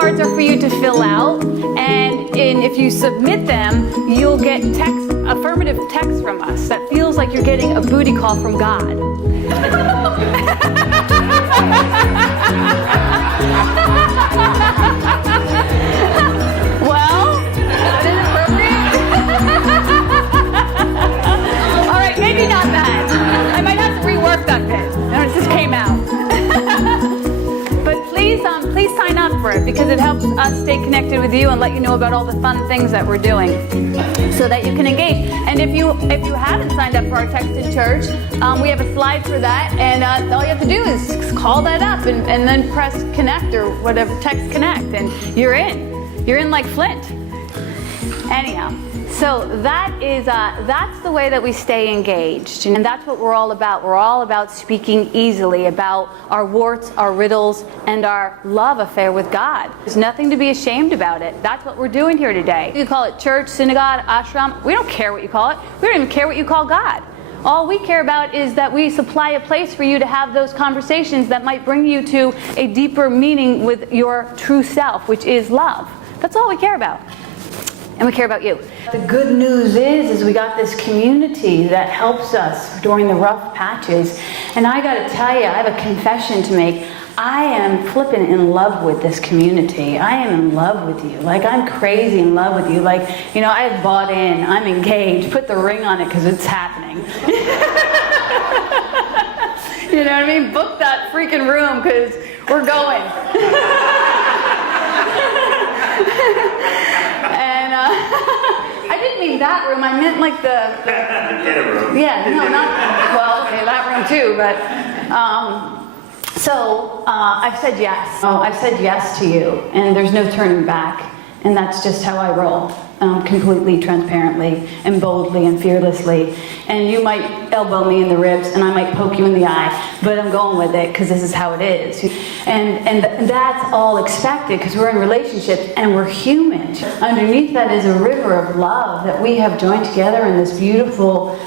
cards are for you to fill out, and if you submit them, you'll get affirmative text from us that feels like you're getting a booty call from God. Well, that is appropriate. All right, maybe not that. I might have to rework that bit. No, it just came out. But please sign up for it, because it helps us stay connected with you and let you know about all the fun things that we're doing, so that you can engage. And if you haven't signed up for our Text in Church, we have a slide for that, and all you have to do is call that up and then press connect or whatever, text connect, and you're in. You're in like Flint. Anyhow. So that's the way that we stay engaged, and that's what we're all about. We're all about speaking easily about our warts, our riddles, and our love affair with God. There's nothing to be ashamed about it. That's what we're doing here today. You call it church, synagogue, ashram. We don't care what you call it. We don't even care what you call God. All we care about is that we supply a place for you to have those conversations that might bring you to a deeper meaning with your true self, which is love. That's all we care about. And we care about you. The good news is we got this community that helps us during the rough patches. And I gotta tell you, I have a confession to make. I am flipping in love with this community. I am in love with you. Like, I'm crazy in love with you. Like, you know, I have bought in, I'm engaged. Put the ring on it because it's happening. You know what I mean? Book that freaking room because we're going. And I didn't mean that room. I meant like the Get a room. yeah, no, not well. Okay, that room too. But so I've said yes. I've said yes to you, and there's no turning back. And that's just how I roll, completely transparently and boldly and fearlessly. And you might elbow me in the ribs, and I might poke you in the eye, but I'm going with it because this is how it is. And that's all expected because we're in relationships and we're human. Underneath that is a river of love that we have joined together in this beautiful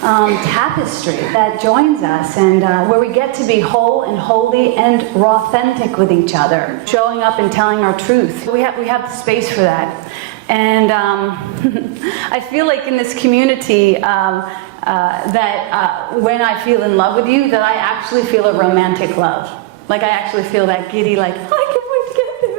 tapestry that joins us, and where we get to be whole and holy and authentic with each other, showing up and telling our truth. We have the space for that. And I feel like in this community that when I feel in love with you, that I actually feel a romantic love. Like I actually feel that giddy, like, I can't wait to get there.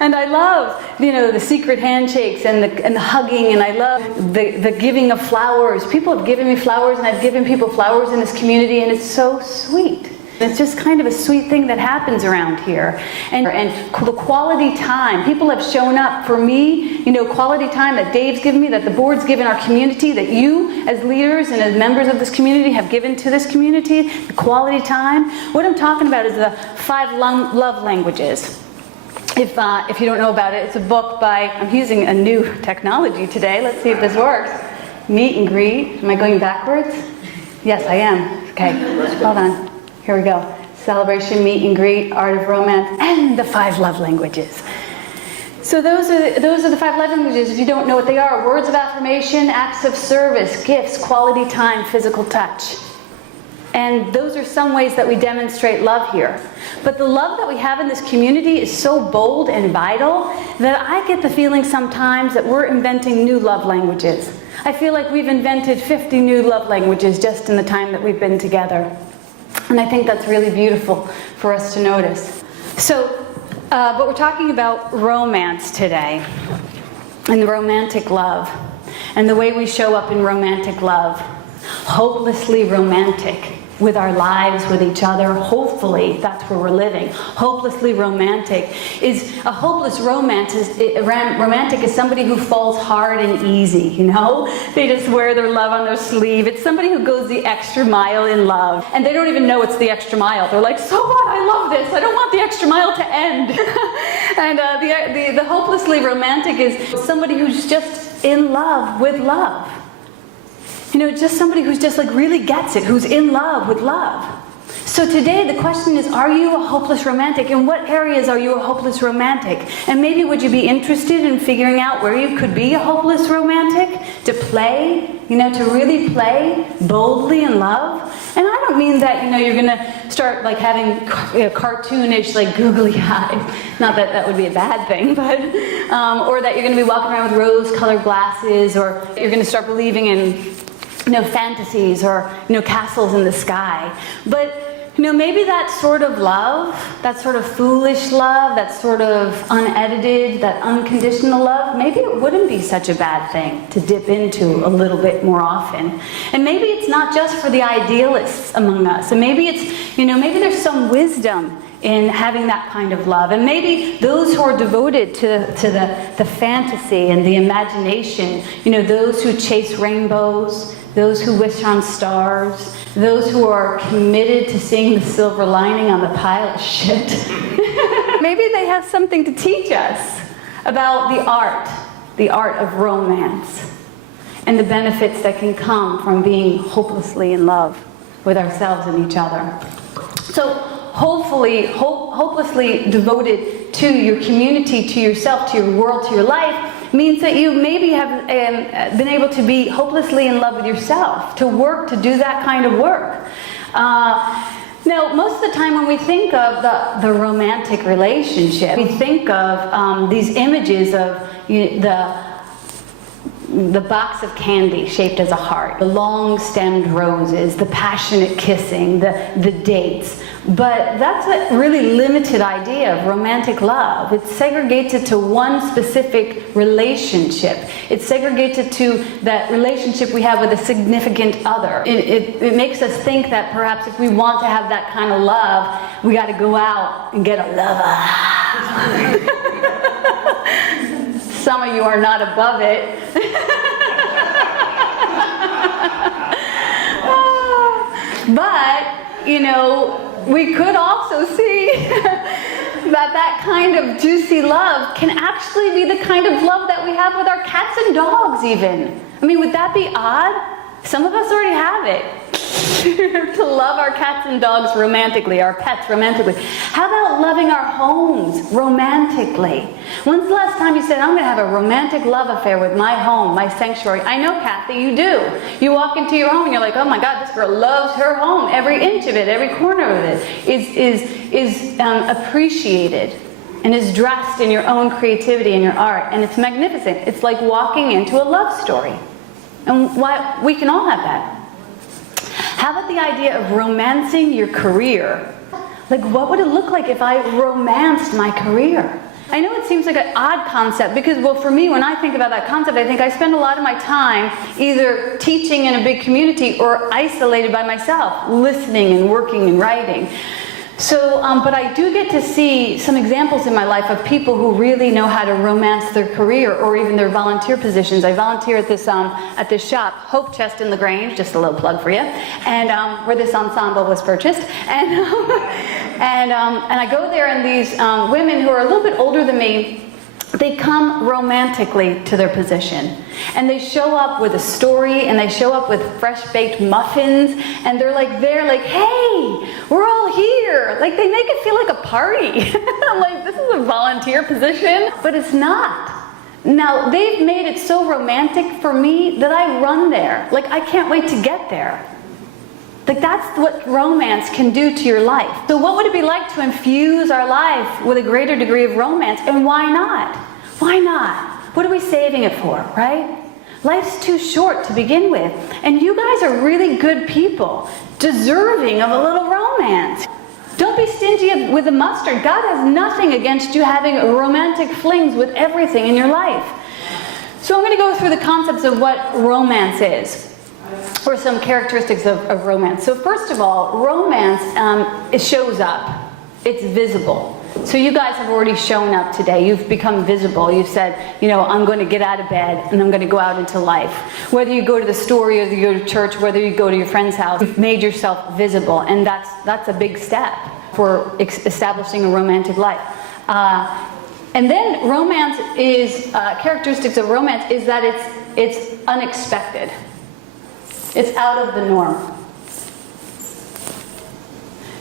And I love, you know, the secret handshakes and the hugging, and I love the giving of flowers. People have given me flowers, and I've given people flowers in this community, and it's so sweet. It's just kind of a sweet thing that happens around here. And the quality time. People have shown up for me, you know, quality time that Dave's given me, that the board's given our community, that you as leaders and as members of this community have given to this community, the quality time. What I'm talking about is the 5 love languages. If you don't know about it, it's a book by, I'm using a new technology today. Let's see if this works. Meet and greet. Am I going backwards? Yes, I am. Okay, hold on. Here we go. Celebration, meet and greet, art of romance, and the 5 love languages. So those are the 5 love languages. If you don't know what they are: words of affirmation, acts of service, gifts, quality time, physical touch. And those are some ways that we demonstrate love here. But the love that we have in this community is so bold and vital that I get the feeling sometimes that we're inventing new love languages. I feel like we've invented 50 new love languages just in the time that we've been together. And I think that's really beautiful for us to notice. So, but we're talking about romance today, and the romantic love, and the way we show up in romantic love. Hopelessly romantic with our lives, with each other. Hopefully, that's where we're living. Hopelessly romantic is a hopeless romance. Romantic is somebody who falls hard and easy, you know? They just wear their love on their sleeve. It's somebody who goes the extra mile in love. And they don't even know it's the extra mile. They're like, so what? I love this. I don't want the extra mile to end. And the hopelessly romantic is somebody who's just in love with love. You know, just somebody who's just like really gets it, who's in love with love. So today the question is, are you a hopeless romantic? In what areas are you a hopeless romantic? And maybe would you be interested in figuring out where you could be a hopeless romantic to play, to really play boldly in love. And I don't mean that, you're going to start like having cartoonish, like googly eyes. Not that that would be a bad thing, but, or that you're going to be walking around with rose-colored glasses, or you're going to start believing in, fantasies or, castles in the sky. But, maybe that sort of love, that sort of foolish love, that sort of unedited, that unconditional love, maybe it wouldn't be such a bad thing to dip into a little bit more often. And maybe it's not just for the idealists among us. And maybe it's, maybe there's some wisdom in having that kind of love. And maybe those who are devoted to the fantasy and the imagination, those who chase rainbows, those who wish on stars, those who are committed to seeing the silver lining on the pile of shit. Maybe they have something to teach us about the art of romance, and the benefits that can come from being hopelessly in love with ourselves and each other. So hopefully, hopelessly devoted to your community, to yourself, to your world, to your life, means that you maybe have been able to be hopelessly in love with yourself, to work, to do that kind of work. Now, most of the time when we think of the romantic relationship, we think of these images of the box of candy shaped as a heart, the long-stemmed roses, the passionate kissing, the dates. But that's a really limited idea of romantic love. It's segregated to one specific relationship. It's segregated to that relationship we have with a significant other. It makes us think that perhaps if we want to have that kind of love, we got to go out and get a lover. Some of you are not above it. But, we could also see that kind of juicy love can actually be the kind of love that we have with our cats and dogs even. I mean, would that be odd? Some of us already have it. To love our cats and dogs romantically, our pets romantically. How about loving our homes romantically? When's the last time you said, I'm going to have a romantic love affair with my home, my sanctuary? I know, Kathy, you do. You walk into your home and you're like, oh my God, this girl loves her home. Every inch of it, every corner of it is appreciated and is dressed in your own creativity and your art. And it's magnificent. It's like walking into a love story. And we can all have that. How about the idea of romancing your career? Like, what would it look like if I romanced my career? I know it seems like an odd concept because, well, for me, when I think about that concept, I think I spend a lot of my time either teaching in a big community or isolated by myself, listening and working and writing. So, but I do get to see some examples in my life of people who really know how to romance their career or even their volunteer positions. I volunteer at this shop, Hope Chest in LaGrange, just a little plug for you, and where this ensemble was purchased. And I go there, and these women who are a little bit older than me, they come romantically to their position. And they show up with a story, and they show up with fresh-baked muffins, and they're like, hey, we're all here. Like, they make it feel like a party. I'm like, this is a volunteer position, but it's not. Now, they've made it so romantic for me that I run there. Like, I can't wait to get there. Like, that's what romance can do to your life. So what would it be like to infuse our life with a greater degree of romance? And why not? Why not? What are we saving it for, right? Life's too short to begin with. And you guys are really good people, deserving of a little romance. Don't be stingy with the mustard. God has nothing against you having romantic flings with everything in your life. So I'm going to go through the concepts of what romance is, or some characteristics of romance. So first of all, romance, it shows up. It's visible. So you guys have already shown up today. You've become visible. You've said, I'm going to get out of bed and I'm going to go out into life. Whether you go to the store, or you go to church, whether you go to your friend's house, you've made yourself visible. And that's a big step for establishing a romantic life. And then romance is, characteristics of romance is that it's unexpected. It's out of the norm.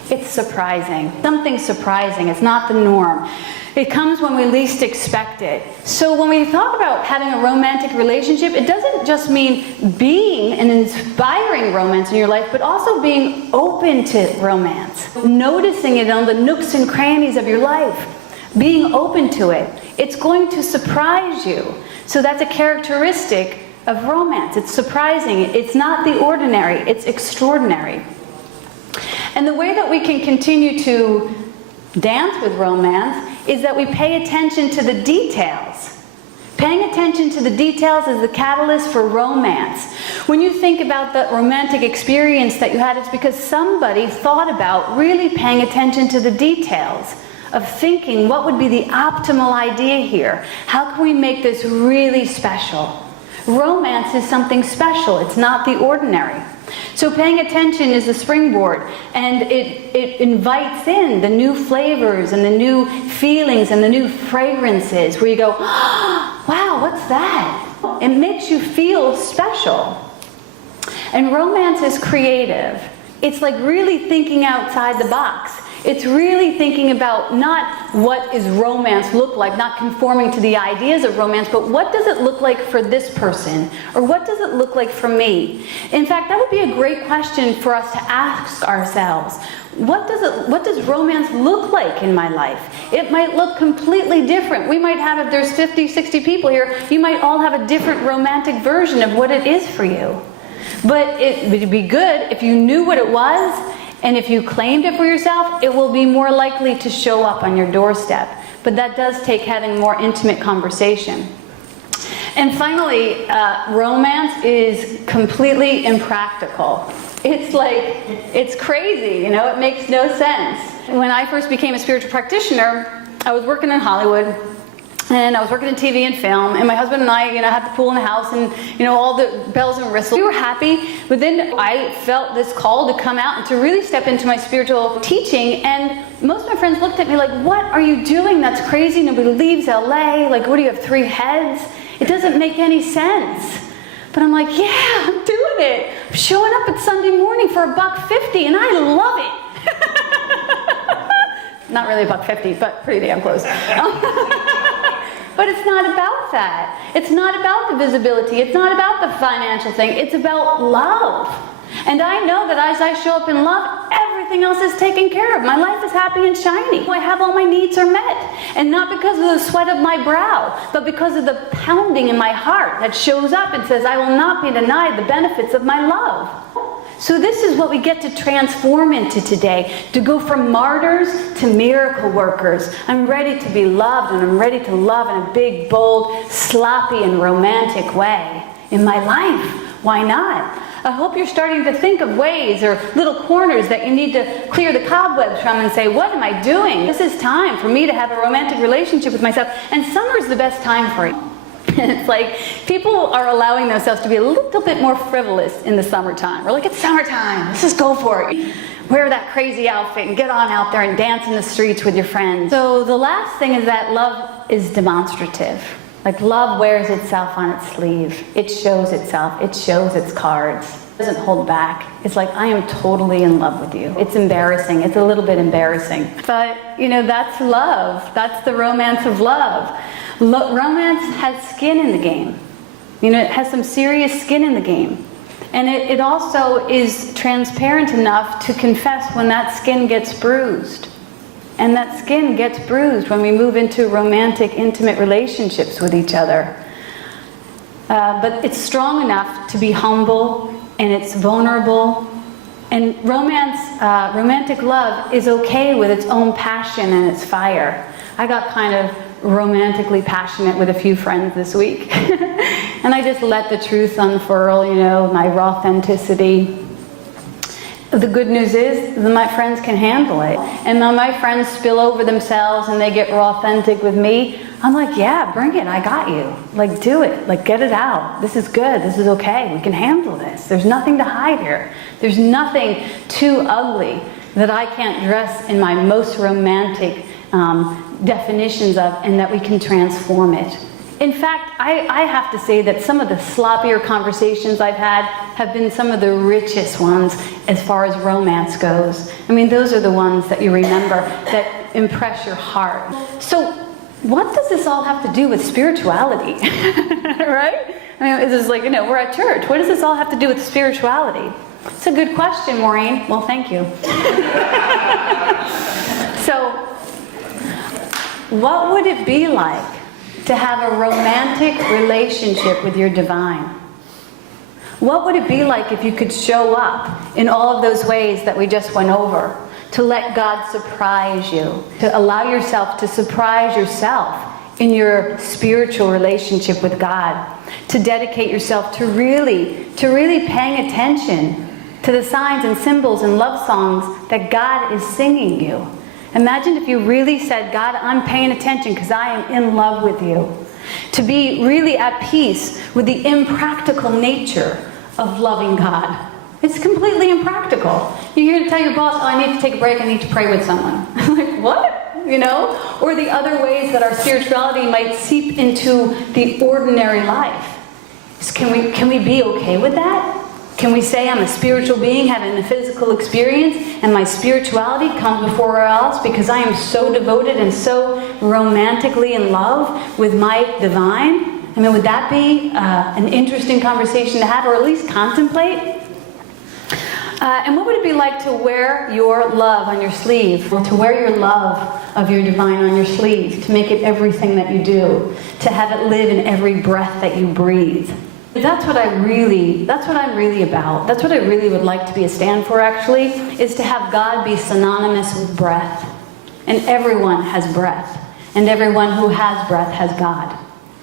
It's surprising. Something surprising. It's not the norm. It comes when we least expect it. So when we talk about having a romantic relationship, it doesn't just mean being an inspiring romance in your life, but also being open to romance. Noticing it on the nooks and crannies of your life. Being open to it. It's going to surprise you. So that's a characteristic of romance. It's surprising. It's not the ordinary. It's extraordinary. And the way that we can continue to dance with romance is that we pay attention to the details. Paying attention to the details is the catalyst for romance. When you think about the romantic experience that you had, it's because somebody thought about really paying attention to the details of thinking, what would be the optimal idea here? How can we make this really special? Romance is something special. It's not the ordinary. So paying attention is the springboard, and it invites in the new flavors and the new feelings and the new fragrances where you go, oh, wow, what's that? It makes you feel special. And romance is creative. It's like really thinking outside the box. It's really thinking about not what is romance look like, not conforming to the ideas of romance, but what does it look like for this person? Or what does it look like for me? In fact, that would be a great question for us to ask ourselves. What does romance look like in my life? It might look completely different. We might have, if there's 50, 60 people here, you might all have a different romantic version of what it is for you. But it would be good if you knew what it was. And if you claimed it for yourself, it will be more likely to show up on your doorstep. But that does take having more intimate conversation. And finally, romance is completely impractical. It's like, it's crazy, you know, it makes no sense. When I first became a spiritual practitioner, I was working in Hollywood. And I was working in TV and film, and my husband and I, had the pool in the house, and all the bells and whistles. We were happy, but then I felt this call to come out and to really step into my spiritual teaching. And most of my friends looked at me like, "What are you doing? That's crazy. Nobody leaves LA. Like, what do you have, 3 heads? It doesn't make any sense." But I'm like, "Yeah, I'm doing it. I'm showing up at Sunday morning for $1.50, and I love it." Not really $1.50, but pretty damn close. But it's not about that. It's not about the visibility. It's not about the financial thing. It's about love. And I know that as I show up in love, everything else is taken care of. My life is happy and shiny. I have all my needs are met. And not because of the sweat of my brow, but because of the pounding in my heart that shows up and says, I will not be denied the benefits of my love. So this is what we get to transform into today, to go from martyrs to miracle workers. I'm ready to be loved, and I'm ready to love in a big, bold, sloppy, and romantic way in my life. Why not? I hope you're starting to think of ways or little corners that you need to clear the cobwebs from and say, what am I doing? This is time for me to have a romantic relationship with myself. And summer is the best time for it. It's like people are allowing themselves to be a little bit more frivolous in the summertime. We're like, it's summertime, let's just go for it. Wear that crazy outfit and get on out there and dance in the streets with your friends. So the last thing is that love is demonstrative. Like love wears itself on its sleeve. It shows itself. It shows its cards. It doesn't hold back. It's like, I am totally in love with you. It's embarrassing. It's a little bit embarrassing. But, that's love. That's the romance of love. Romance has skin in the game. It has some serious skin in the game. And it also is transparent enough to confess when that skin gets bruised. And that skin gets bruised when we move into romantic, intimate relationships with each other. But it's strong enough to be humble, and it's vulnerable. And romantic love is okay with its own passion and its fire. I got kind of romantically passionate with a few friends this week. And I just let the truth unfurl, my raw authenticity. The good news is that my friends can handle it. And when my friends spill over themselves and they get raw authentic with me, I'm like, yeah, bring it, I got you. Like, do it, like, get it out. This is good, this is okay, we can handle this. There's nothing to hide here. There's nothing too ugly that I can't dress in my most romantic definitions of, and that we can transform it. In fact, I have to say that some of the sloppier conversations I've had have been some of the richest ones as far as romance goes. I mean, those are the ones that you remember, that impress your heart. So what does this all have to do with spirituality? Right? I mean, it's just like, we're at church. What does this all have to do with spirituality? It's a good question, Maureen. Well, thank you. So, what would it be like to have a romantic relationship with your divine? What would it be like if you could show up in all of those ways that we just went over? To let God surprise you, to allow yourself to surprise yourself in your spiritual relationship with God, to dedicate yourself to really paying attention to the signs and symbols and love songs that God is singing you. Imagine if you really said, God, I'm paying attention because I am in love with you. To be really at peace with the impractical nature of loving God. It's completely impractical. You're here to tell your boss, oh, I need to take a break, I need to pray with someone. Like, what? Or the other ways that our spirituality might seep into the ordinary life. Can we be okay with that? Can we say I'm a spiritual being having a physical experience and my spirituality comes before all else because I am so devoted and so romantically in love with my divine? I mean, would that be an interesting conversation to have, or at least contemplate? And what would it be like to wear your love on your sleeve, or to wear your love of your divine on your sleeve, to make it everything that you do, to have it live in every breath that you breathe? That's what I'm really about. That's what I really would like to be a stand for, actually, is to have God be synonymous with breath. And everyone has breath. And everyone who has breath has God.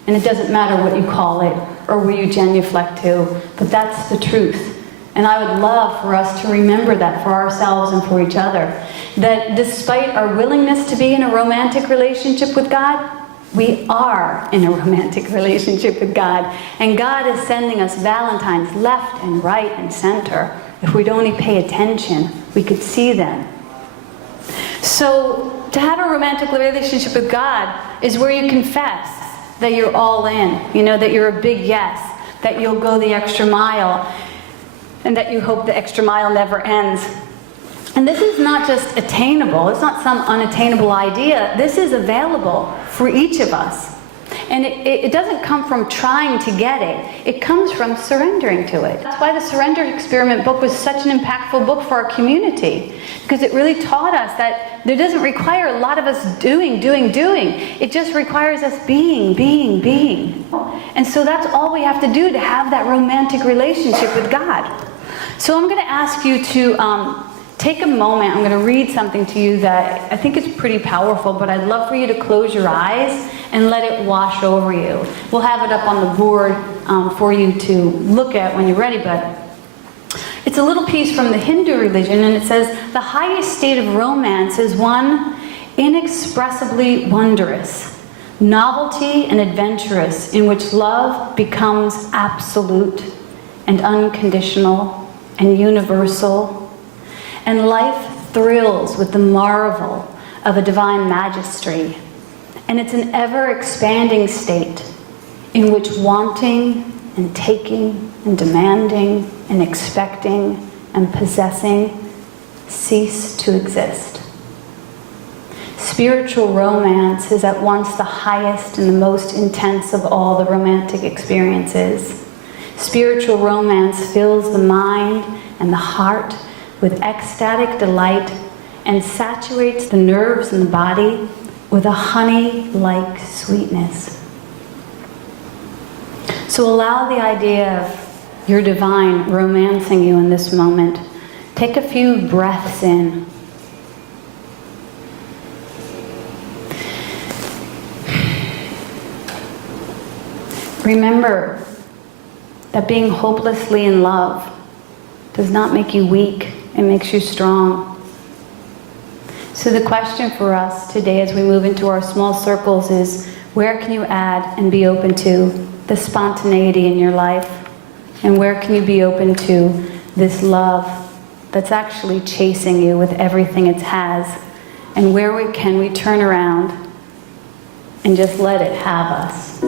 And it doesn't matter what you call it, or where you genuflect to, but that's the truth. And I would love for us to remember that for ourselves and for each other. That despite our willingness to be in a romantic relationship with God, we are in a romantic relationship with God. And God is sending us Valentines left and right and center. If we'd only pay attention, we could see them. So, to have a romantic relationship with God is where you confess that you're all in. That you're a big yes. That you'll go the extra mile. And that you hope the extra mile never ends. And this is not just attainable. It's not some unattainable idea. This is available for each of us. And it doesn't come from trying to get it. It comes from surrendering to it. That's why the Surrender Experiment book was such an impactful book for our community. Because it really taught us that there doesn't require a lot of us doing. It just requires us being. And so that's all we have to do to have that romantic relationship with God. So I'm going to ask you to take a moment. I'm going to read something to you that I think is pretty powerful, but I'd love for you to close your eyes and let it wash over you. We'll have it up on the board for you to look at when you're ready, but it's a little piece from the Hindu religion, and it says, the highest state of romance is one inexpressibly wondrous, novelty and adventurous, in which love becomes absolute and unconditional and universal, and life thrills with the marvel of a divine majesty. And it's an ever-expanding state in which wanting and taking and demanding and expecting and possessing cease to exist. Spiritual romance is at once the highest and the most intense of all the romantic experiences. Spiritual romance fills the mind and the heart with ecstatic delight and saturates the nerves and the body with a honey-like sweetness. So allow the idea of your divine romancing you in this moment. Take a few breaths in. Remember that being hopelessly in love does not make you weak, it makes you strong. So the question for us today as we move into our small circles is, where can you add and be open to the spontaneity in your life? And where can you be open to this love that's actually chasing you with everything it has? And where can we turn around and just let it have us?